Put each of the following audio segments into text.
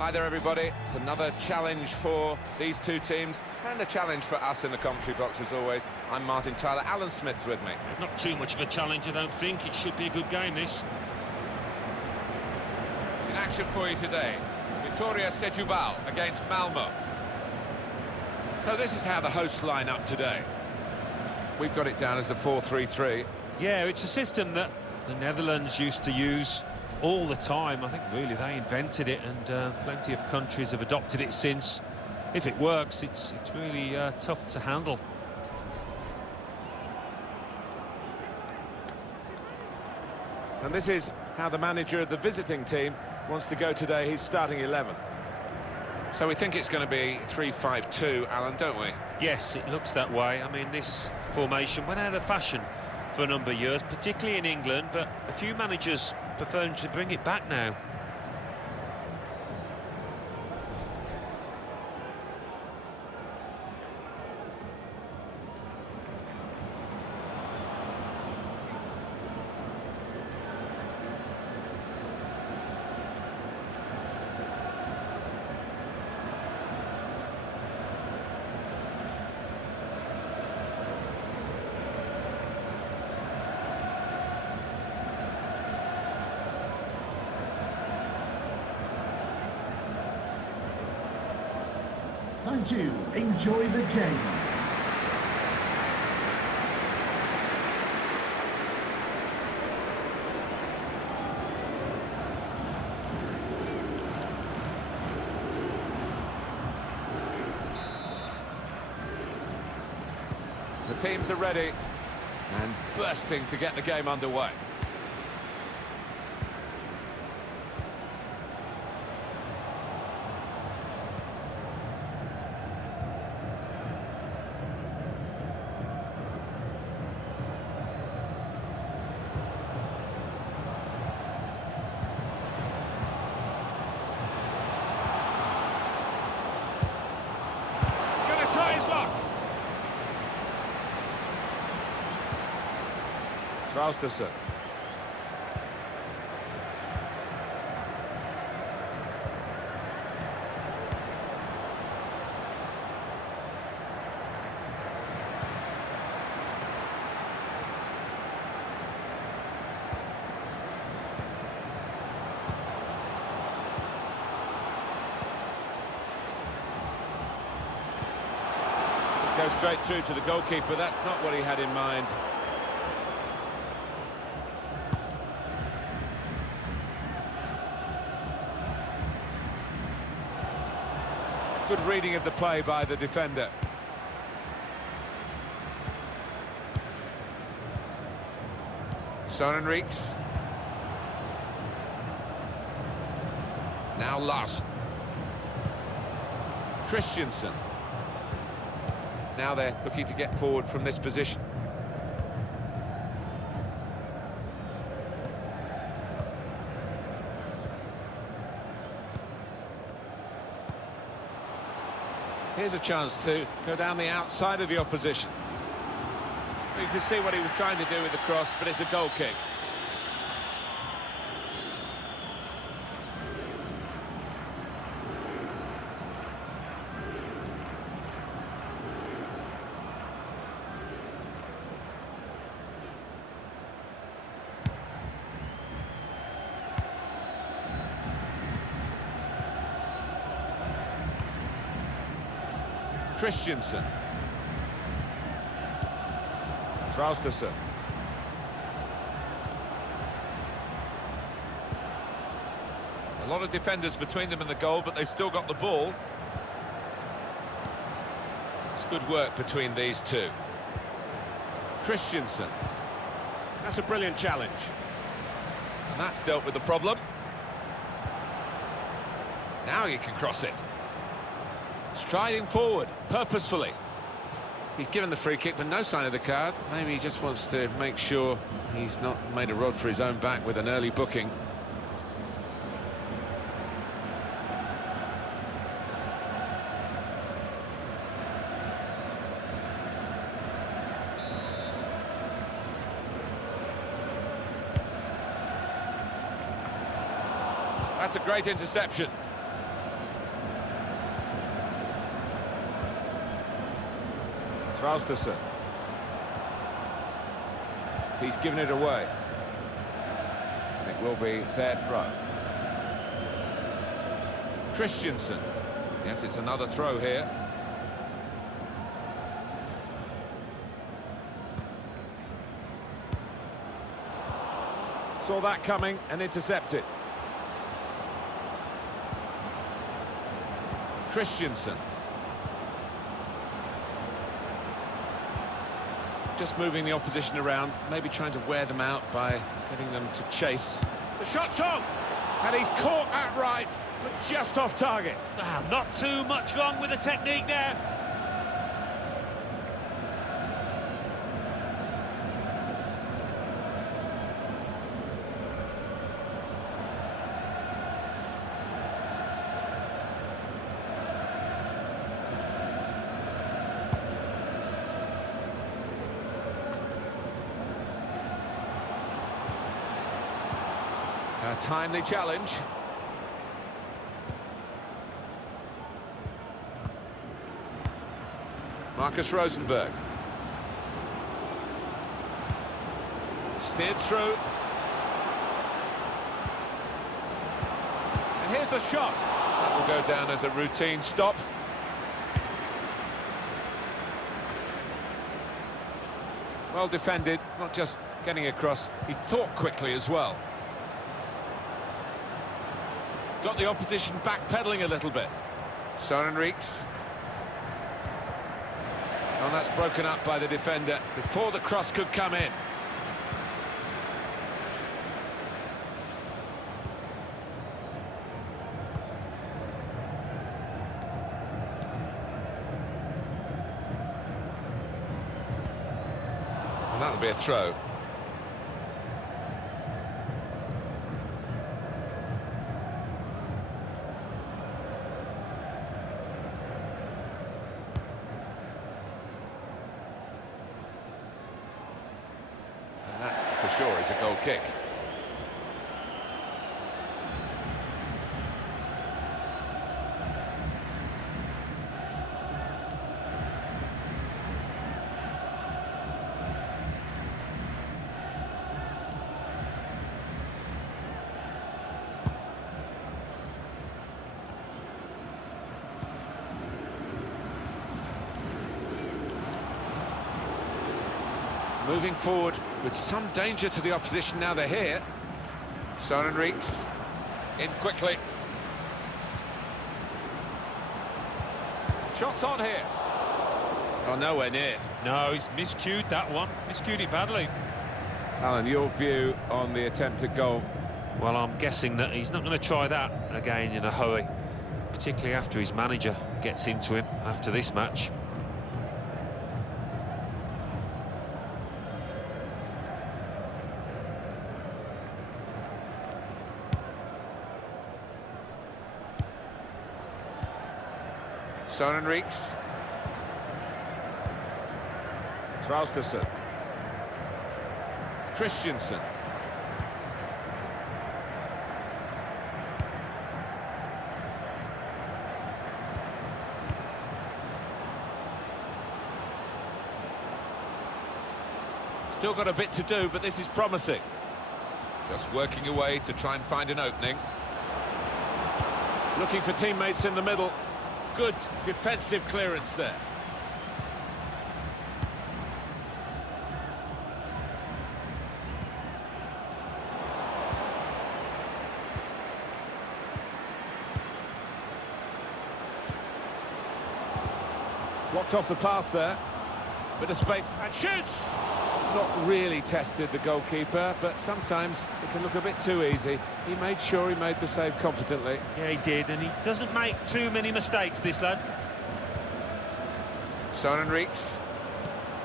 Hi there, everybody. It's another challenge for these two teams and a challenge for us in the commentary box as always. I'm Martin Tyler. Alan Smith's with me. Not too much of a challenge, I don't think. It should be a good game, this. In action for you today, Vitória Setúbal against Malmö. So this is how the hosts line up today. We've got it down as a 4-3-3. Yeah, it's a system that the Netherlands used to use all the time. I think really they invented it, and plenty of countries have adopted it since. If it works, it's really tough to handle. And this is how the manager of the visiting team wants to go today. He's starting 11. So we think it's going to be 3-5-2, Alan, don't we? Yes, it looks that way. I mean, this formation went out of fashion for a number of years, particularly in England, but a few managers prefer to bring it back now. Thank you. Enjoy the game. The teams are ready and bursting to get the game underway. Traustason. Goes straight through to the goalkeeper. That's not what he had in mind. Good reading of the play by the defender. Sonnenrieks. Now Larsen. Christensen. Now they're looking to get forward from this position. Here's a chance to go down the outside of the opposition. You can see what he was trying to do with the cross, but it's a goal kick. Christensen. Traustason. A lot of defenders between them and the goal, but they still got the ball. It's good work between these two. Christensen. That's a brilliant challenge. And that's dealt with the problem. Now you can cross it. Striding forward, purposefully. He's given the free kick, but no sign of the card. Maybe he just wants to make sure he's not made a rod for his own back with an early booking. That's a great interception. Traustason. He's given it away. And it will be their throw. Christensen. Yes, it's another throw here. Saw that coming and intercepted. Christensen. Just moving the opposition around, maybe trying to wear them out by getting them to chase. The shot's on! And he's caught that right, but just off target. Not too much wrong with the technique there. A timely challenge. Marcus Rosenberg. Steered through. And here's the shot. That will go down as a routine stop. Well defended, not just getting across, he thought quickly as well. Got the opposition backpedaling a little bit. Sørenriks. Oh, that's broken up by the defender before the cross could come in. And that'll be a throw. Sure, it's a goal kick. Moving forward with some danger to the opposition now they're here. Sørenriks in quickly. Shots on here. Oh, nowhere near. No, he's miscued that one. Miscued it badly. Alan, your view on the attempted goal? Well, I'm guessing that he's not going to try that again in a hurry, particularly after his manager gets into him after this match. Sørenriks. Traustason. Christensen. Still got a bit to do, but this is promising. Just working away to try and find an opening. Looking for teammates in the middle. Good defensive clearance there. Blocked off the pass there. Bit of space and shoots! Not really tested the goalkeeper, but sometimes it can look a bit too easy. He made sure he made the save competently. Yeah, he did, and he doesn't make too many mistakes, this lad. Sørenriks.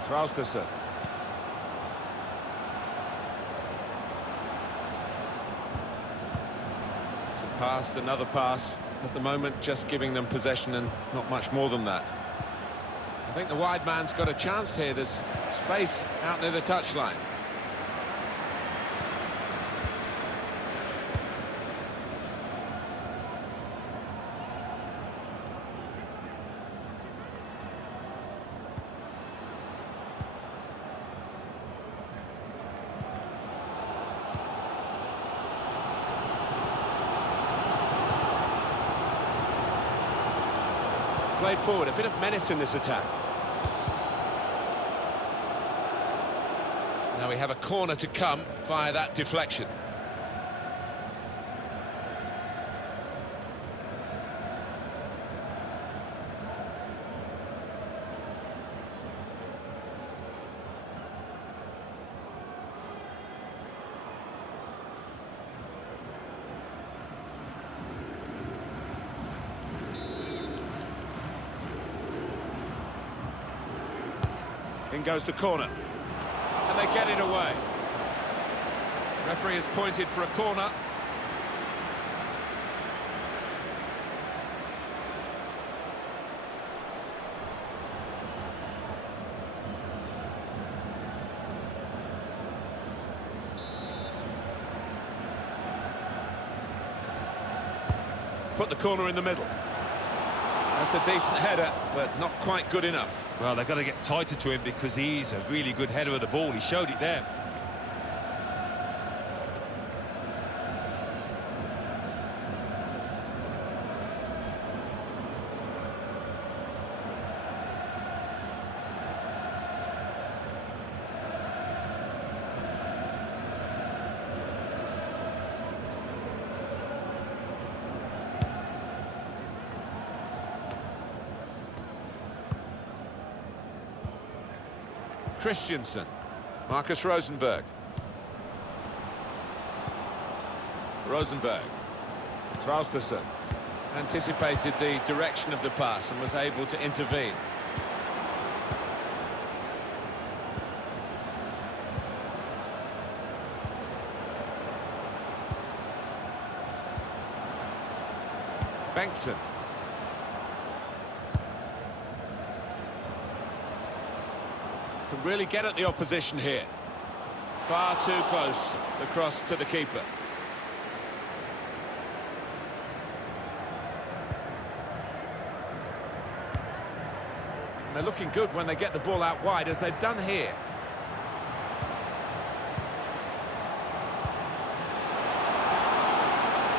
Traustason. It's a pass, another pass. At the moment, just giving them possession and not much more than that. I think the wide man's got a chance here. There's space out near the touchline. played forward, a bit of menace in this attack. Now we have a corner to come via that deflection. In goes the corner. And they get it away. Referee has pointed for a corner. Put the corner in the middle. That's a decent header, but not quite good enough. Well, they've got to get tighter to him because he's a really good header of the ball. He showed it there. Christensen, Marcus Rosenberg. Rosenberg, Traustason anticipated the direction of the pass and was able to intervene. Bengtsson. Can really get at the opposition here. Far too close, the cross to the keeper. And they're looking good when they get the ball out wide, as they've done here.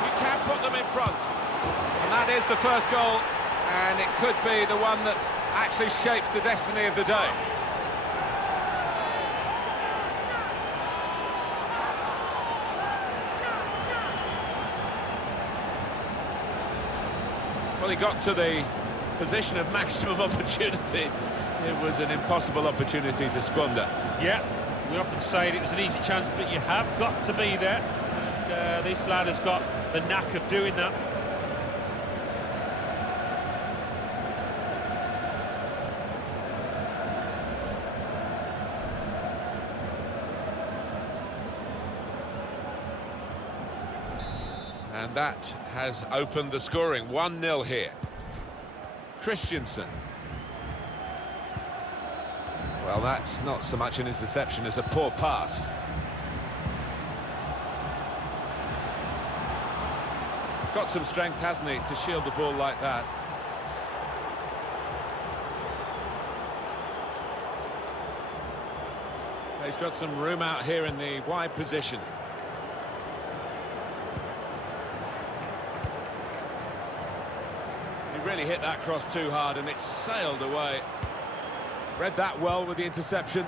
You can put them in front. And that is the first goal, and it could be the one that actually shapes the destiny of the day. Well, he got to the position of maximum opportunity. It was an impossible opportunity to squander. Yeah, we often say it was an easy chance, but you have got to be there. And this lad has got the knack of doing that. And that has opened the scoring. 1-0 here. Christensen. Well, that's not so much an interception as a poor pass. He's got some strength, hasn't he, to shield the ball like that. He's got some room out here in the wide position. Really hit that cross too hard and it sailed away. Read that well with the interception.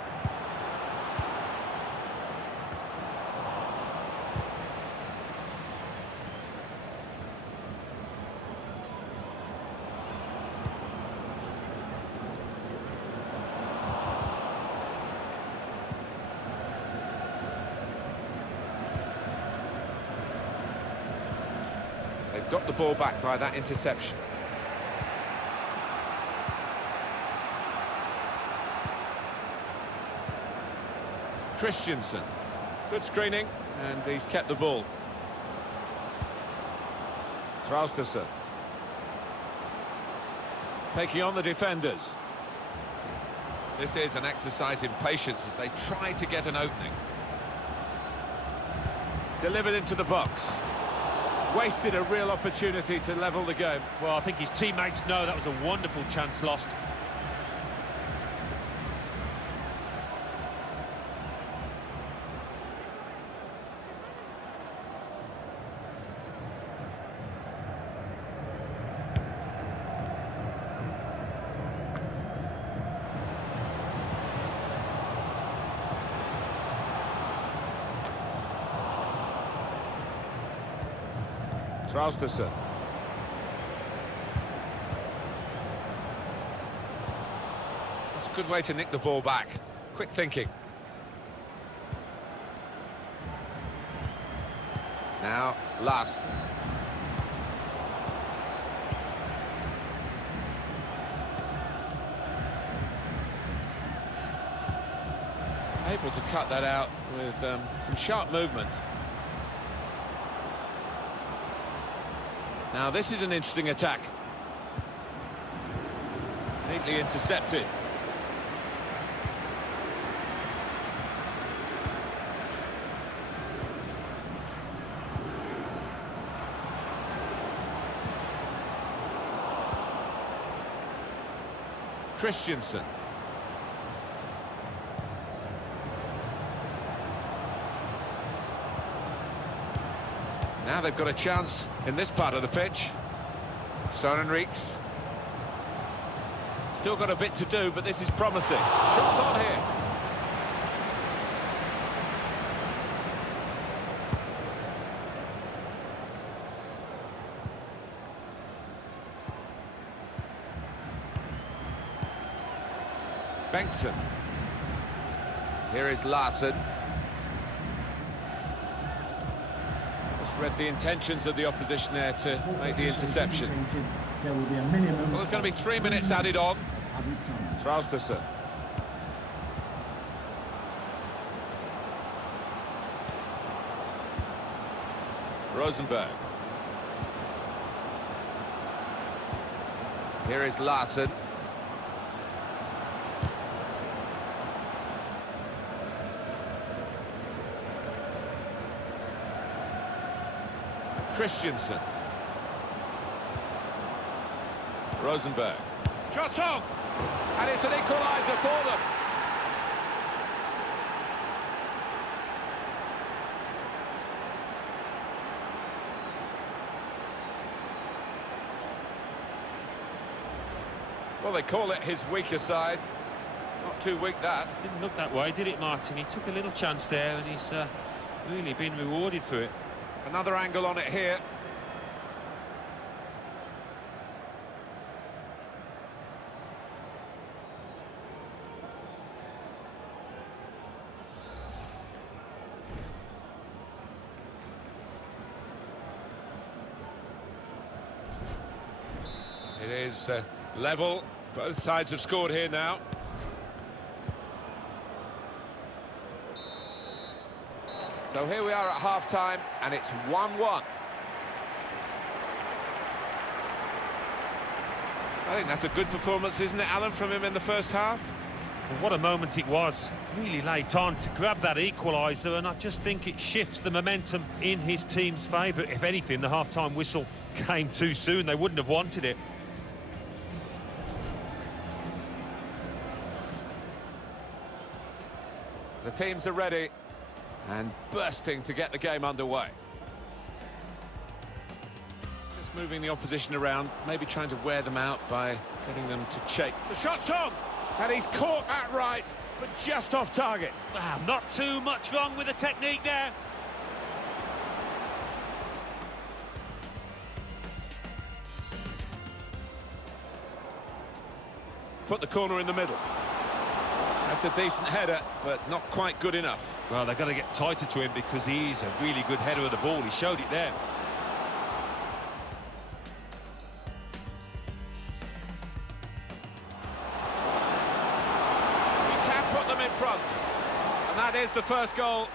They've got the ball back by that interception. Christensen, good screening, and he's kept the ball. Traustason taking on the defenders. This is an exercise in patience as they try to get an opening. Delivered into the box. Wasted a real opportunity to level the game. Well, I think his teammates know that was a wonderful chance lost. Traustason. That's a good way to nick the ball back. Quick thinking. Now, last. Able to cut that out with some sharp movement. Now this is an interesting attack. Neatly intercepted. Christensen. Now they've got a chance in this part of the pitch. Sørenriks. Still got a bit to do, but this is promising. Shots on here. Bengtsson. Here is Larsson. Read the intentions of the opposition there to make the interception. There will be a minimum. Well, there's going to be 3 minutes added on. Traustason. Rosenberg. Here is Larsson. Christensen. Rosenberg. Shot on! And it's an equaliser for them. Well, they call it his weaker side. Not too weak, that. Didn't look that way, did it, Martin? He took a little chance there, and he's really been rewarded for it. Another angle on it here. It is level. Both sides have scored here now. So here we are at half-time, and it's 1-1. I think that's a good performance, isn't it, Alan, from him in the first half? Well, what a moment it was. Really late on to grab that equaliser, and I just think it shifts the momentum in his team's favour. If anything, the half-time whistle came too soon. They wouldn't have wanted it. The teams are ready and bursting to get the game underway. Just moving the opposition around, maybe trying to wear them out by getting them to shake. The shot's on! And he's caught that right, but just off target. Wow, not too much wrong with the technique there. Put the corner in the middle. That's a decent header, but not quite good enough. Well, they've got to get tighter to him because he's a really good header of the ball. He showed it there. He can put them in front. And that is the first goal,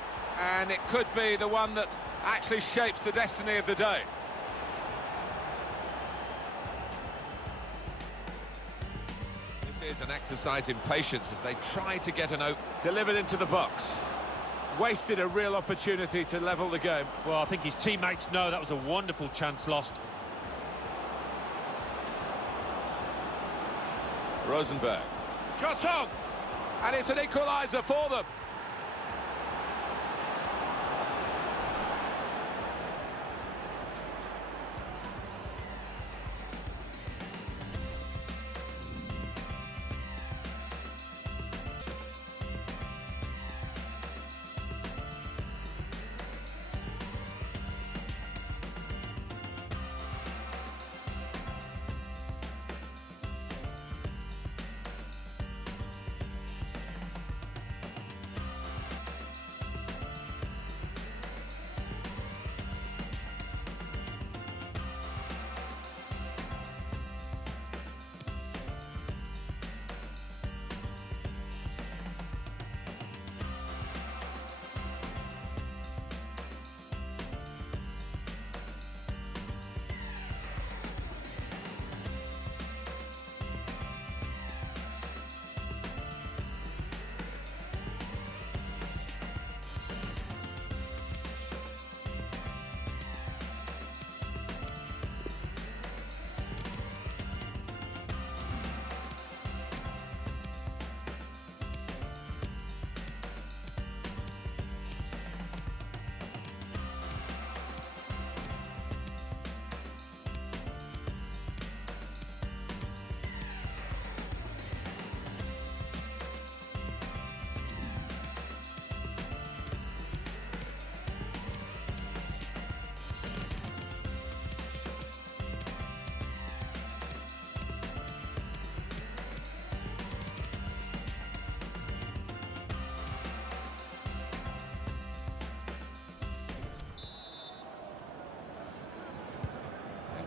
and it could be the one that actually shapes the destiny of the day. Is an exercise in patience as they try to get an open. Delivered into the box. Wasted a real opportunity to level the game. Well, I think his teammates know that was a wonderful chance lost. Rosenberg. Shot on! And it's an equaliser for them.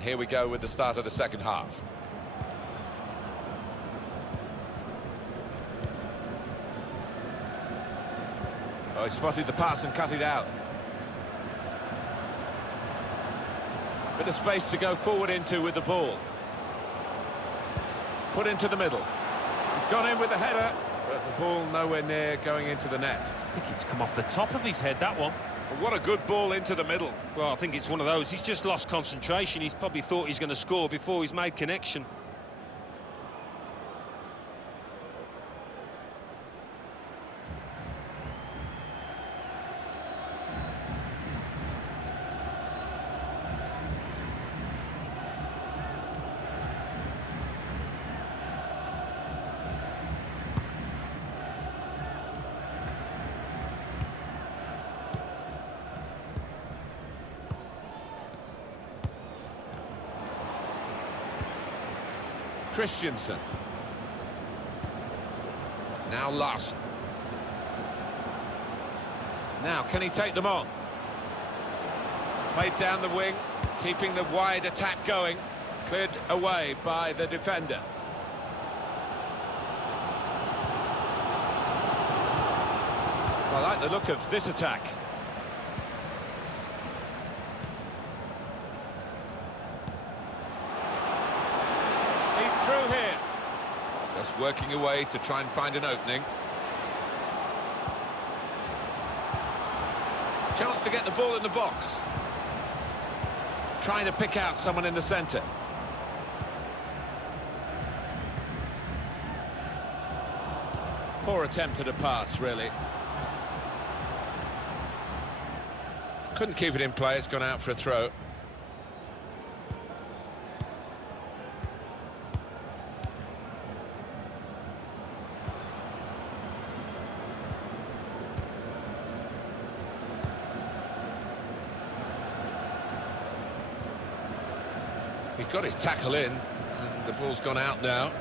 here we go with the start of the second half. Oh, he spotted the pass and cut it out. Bit of space to go forward into with the ball. Put into the middle. He's gone in with the header, but the ball nowhere near going into the net. I think it's come off the top of his head, that one. But what a good ball into the middle. Well, I think it's one of those. He's just lost concentration. He's probably thought he's going to score before he's made connection. Christensen. Now Larson. Now, can he take them on? Played down the wing, keeping the wide attack going. Cleared away by the defender. I like the look of this attack. Through here. Just working away to try and find an opening. Chance to get the ball in the box. Trying to pick out someone in the centre. Poor attempt at a pass, really. Couldn't keep it in play, it's gone out for a throw. He's got his tackle in, and the ball's gone out now.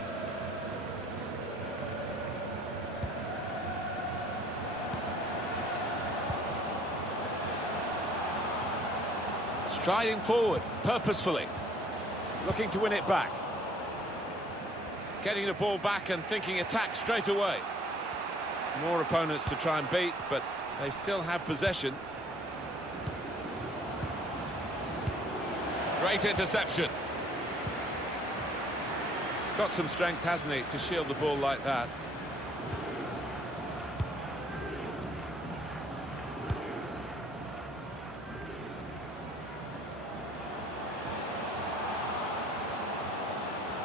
Striding forward, purposefully. Looking to win it back. Getting the ball back and thinking attack straight away. More opponents to try and beat, but they still have possession. Great interception. Got some strength, hasn't he, to shield the ball like that.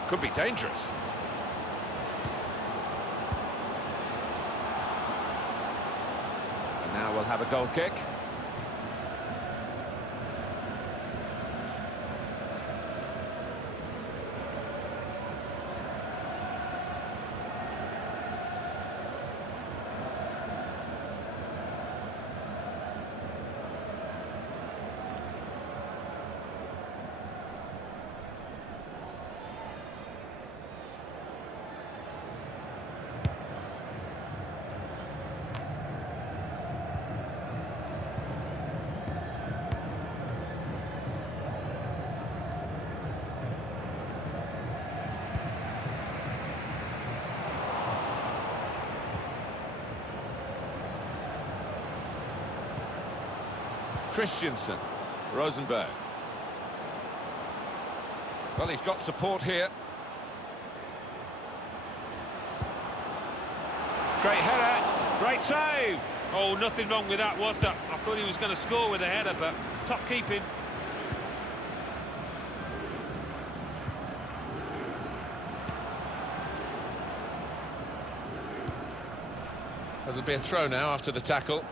Could be dangerous. And now we'll have a goal kick. Christensen, Rosenberg. Well, he's got support here. Great header, great save. Oh, nothing wrong with that, was there? I thought he was going to score with a header, but top keeping. There'll be a throw now after the tackle.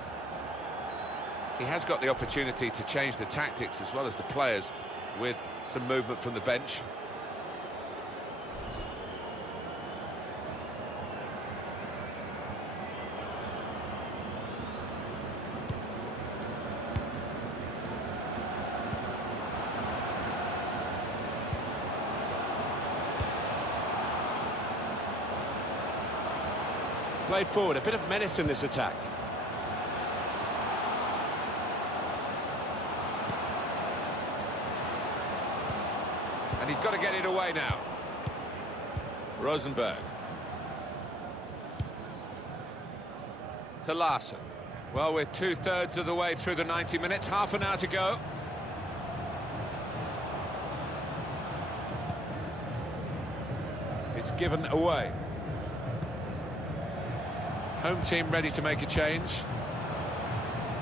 He has got the opportunity to change the tactics as well as the players with some movement from the bench. Played forward, a bit of menace in this attack. And he's got to get it away now. Rosenberg. To Larson. Well, we're 2/3 of the way through the 90 minutes, half an hour to go. It's given away. Home team ready to make a change.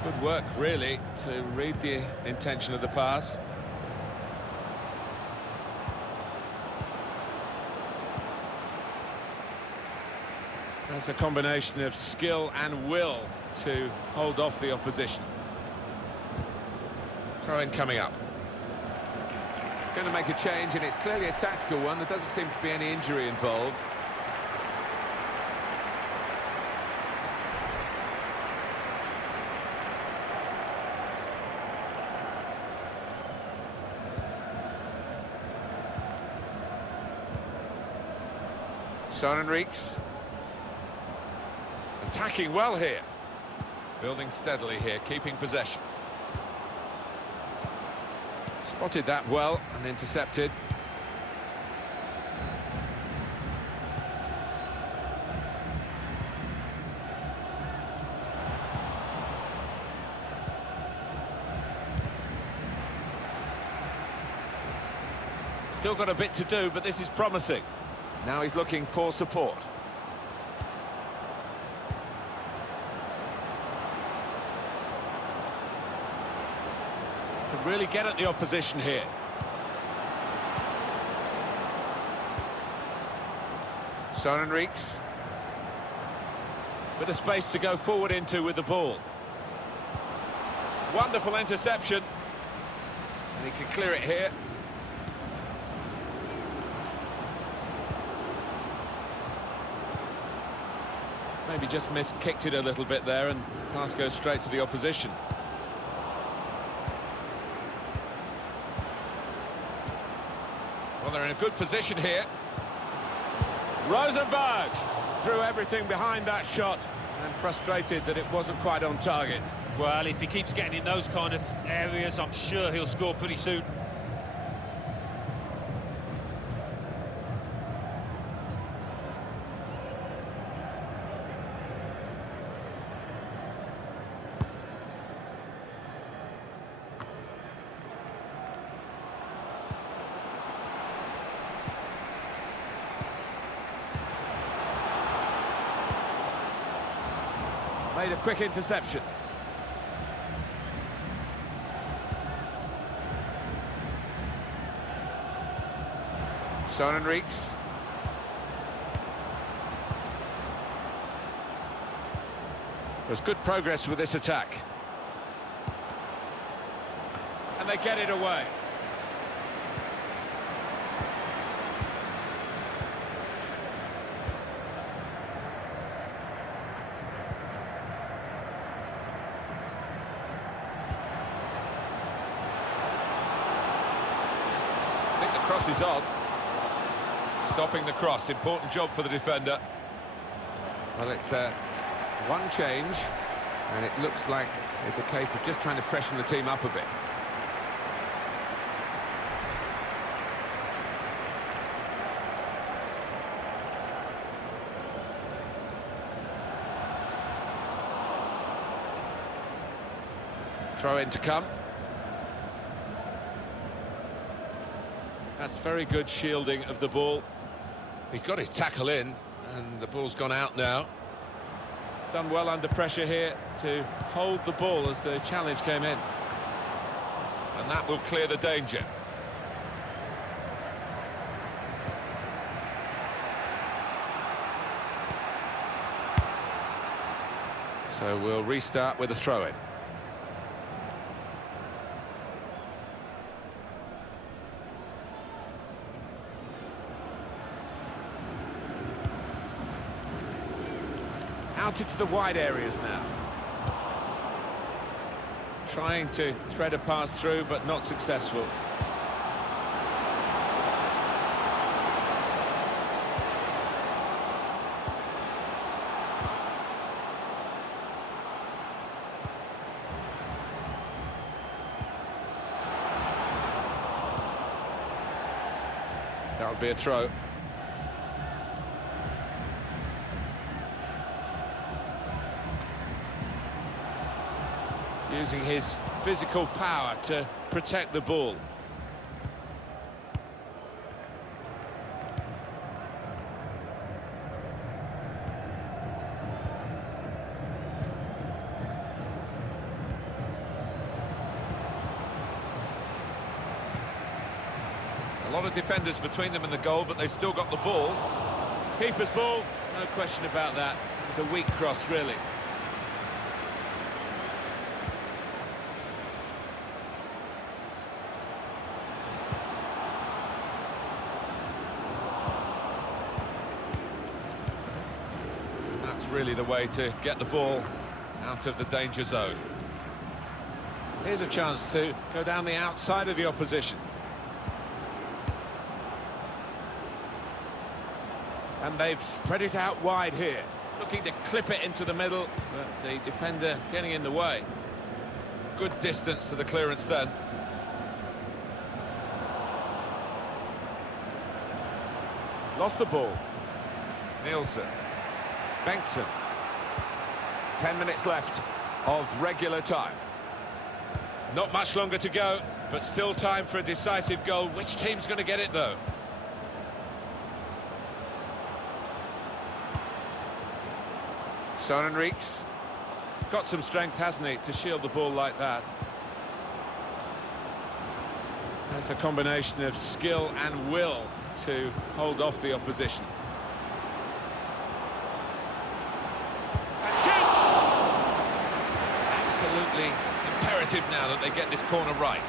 Good work, really, to read the intention of the pass. That's a combination of skill and will to hold off the opposition. Throw-in coming up. It's going to make a change, and it's clearly a tactical one. There doesn't seem to be any injury involved. Sonnenrieks. Attacking well here. Building steadily here, keeping possession. Spotted that well and intercepted. Still got a bit to do, but this is promising. Now he's looking for support. Can really get at the opposition here. Sonnenrieks. Bit of space to go forward into with the ball. Wonderful interception. And he can clear it here. Maybe just kicked it a little bit there, and pass goes straight to the opposition. Well, they're in a good position here. Rosenberg threw everything behind that shot, and frustrated that it wasn't quite on target. Well, if he keeps getting in those kind of areas, I'm sure he'll score pretty soon. Made a quick interception. Sonnenrieks. There's good progress with this attack. And they get it away. Cross is on. Stopping the cross, important job for the defender. Well, it's one change, and it looks like it's a case of just trying to freshen the team up a bit. Throw in to come. That's very good shielding of the ball. He's got his tackle in, and the ball's gone out now. Done well under pressure here to hold the ball as the challenge came in. And that will clear the danger. So we'll restart with a throw-in. Out into the wide areas now. Trying to thread a pass through, but not successful. That would be a throw. Using his physical power to protect the ball. A lot of defenders between them and the goal, but they still got the ball. Keeper's ball, no question about that. It's a weak cross, really. That's really the way to get the ball out of the danger zone. Here's a chance to go down the outside of the opposition. And they've spread it out wide here, looking to clip it into the middle, but the defender getting in the way. Good distance to the clearance then. Lost the ball. Nielsen. Bengtsson. 10 minutes left of regular time. Not much longer to go, but still time for a decisive goal. Which team's going to get it, though? Sonnenrieks. He's got some strength, hasn't he, to shield the ball like that. That's a combination of skill and will to hold off the opposition. And shoots! Absolutely imperative now that they get this corner right.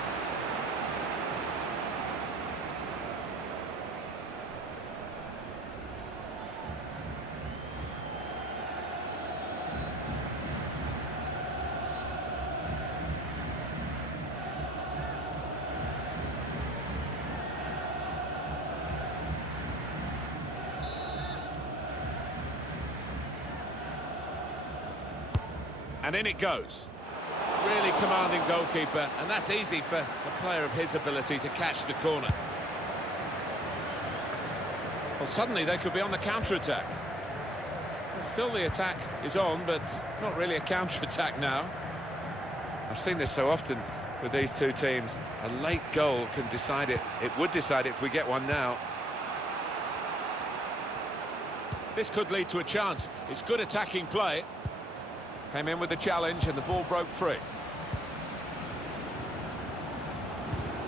And in it goes. Really commanding goalkeeper, and that's easy for a player of his ability to catch the corner. Well, suddenly they could be on the counter-attack. Still the attack is on, but not really a counter-attack now. I've seen this so often with these two teams. A late goal can decide it. It would decide it if we get one now. This could lead to a chance. It's good attacking play. Came in with the challenge and the ball broke free.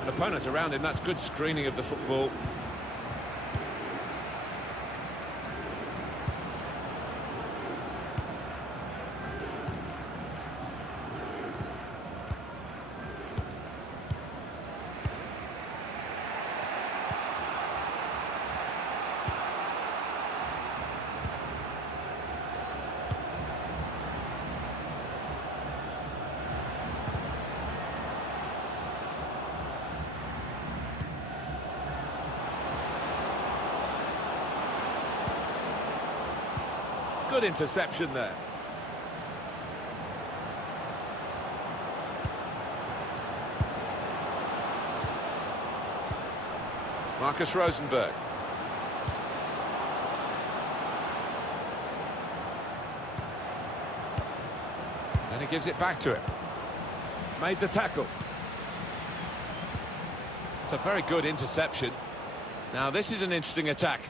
An opponent around him, that's good screening of the football. Good interception there. Marcus Rosenberg. And he gives it back to him. Made the tackle. It's a very good interception. Now this is an interesting attack.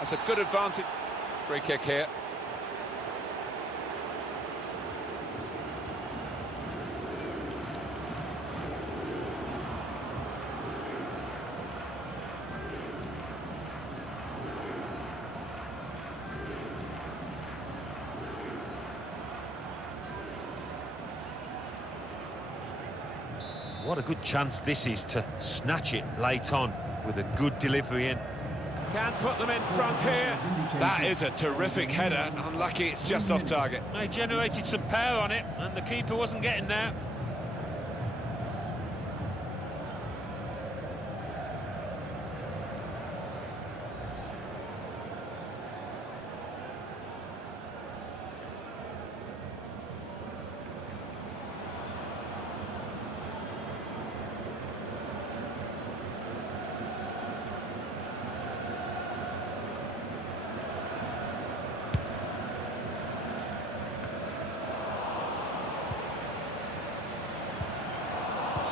That's a good advantage. Free kick here. What a good chance this is to snatch it late on with a good delivery in. Can put them in front here. That is a terrific header. Unlucky it's just off target. They generated some power on it and the keeper wasn't getting there.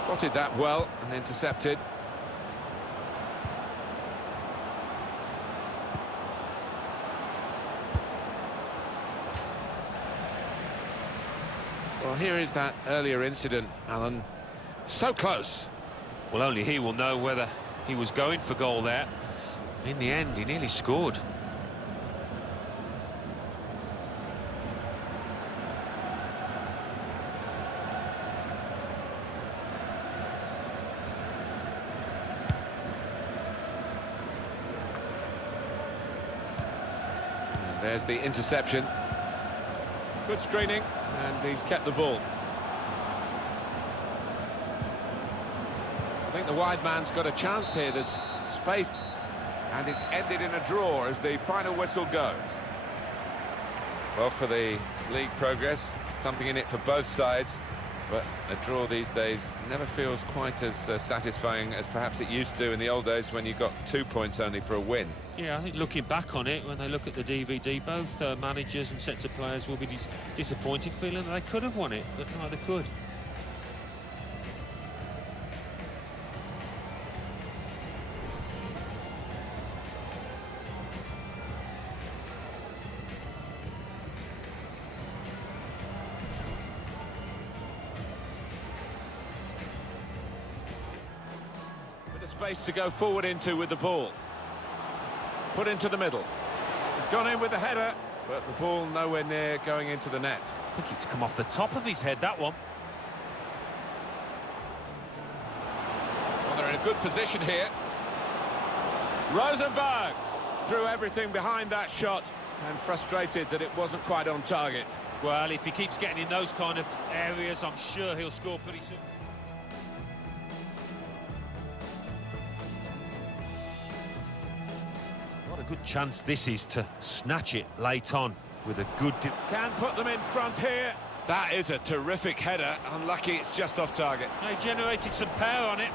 Spotted that well and intercepted. Well, here is that earlier incident, Alan. So close. Well, only he will know whether he was going for goal there. In the end, he nearly scored. And there's the interception. Good screening, and he's kept the ball. I think the wide man's got a chance here. There's space, and it's ended in a draw as the final whistle goes. Well, for the league progress, something in it for both sides, but a draw these days never feels quite as satisfying as perhaps it used to in the old days when you got 2 points only for a win. Yeah, I think looking back on it, when they look at the DVD, both managers and sets of players will be disappointed, feeling that they could have won it, but neither could. Space to go forward into with the ball. Put into the middle. He's gone in with the header, but the ball nowhere near going into the net. I think it's come off the top of his head, that one. Well, they're in a good position here. Rosenberg threw everything behind that shot and frustrated that it wasn't quite on target. Well, if he keeps getting in those kind of areas, I'm sure he'll score pretty soon. What a good chance this is to snatch it late on with a good... Can put them in front here. That is a terrific header. Unlucky it's just off target. They generated some power on it.